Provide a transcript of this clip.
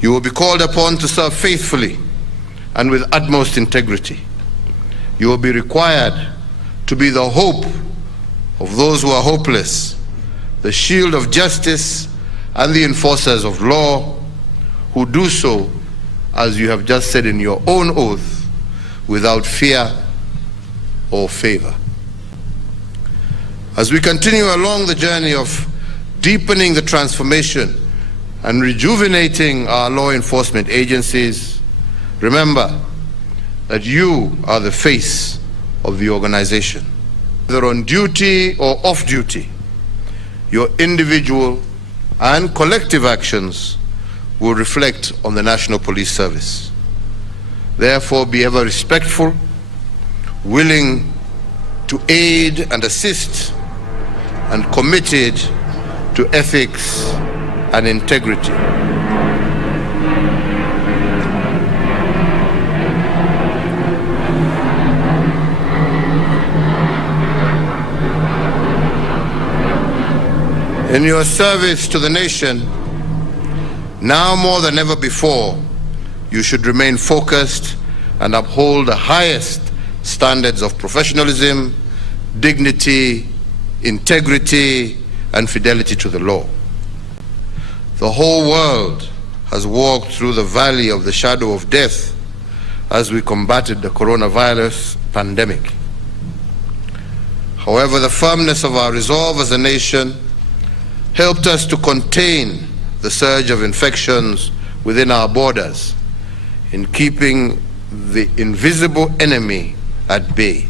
You will be called upon to serve faithfully and with utmost integrity. You will be required to be the hope of those who are hopeless, the shield of justice and the enforcers of law, who do so, as you have just said in your own oath, without fear or favor. As we continue along the journey of deepening the transformation and rejuvenating our law enforcement agencies, remember that you are the face of the organization. Whether on duty or off duty, your individual and collective actions will reflect on the National Police Service. Therefore, be ever respectful, willing to aid and assist, and committed to ethics and integrity. In your service to the nation, now more than ever before, you should remain focused and uphold the highest standards of professionalism, dignity, integrity, and fidelity to the law. The whole world has walked through the valley of the shadow of death as we combated the coronavirus pandemic. However, the firmness of our resolve as a nation helped us to contain the surge of infections within our borders, in keeping the invisible enemy at bay.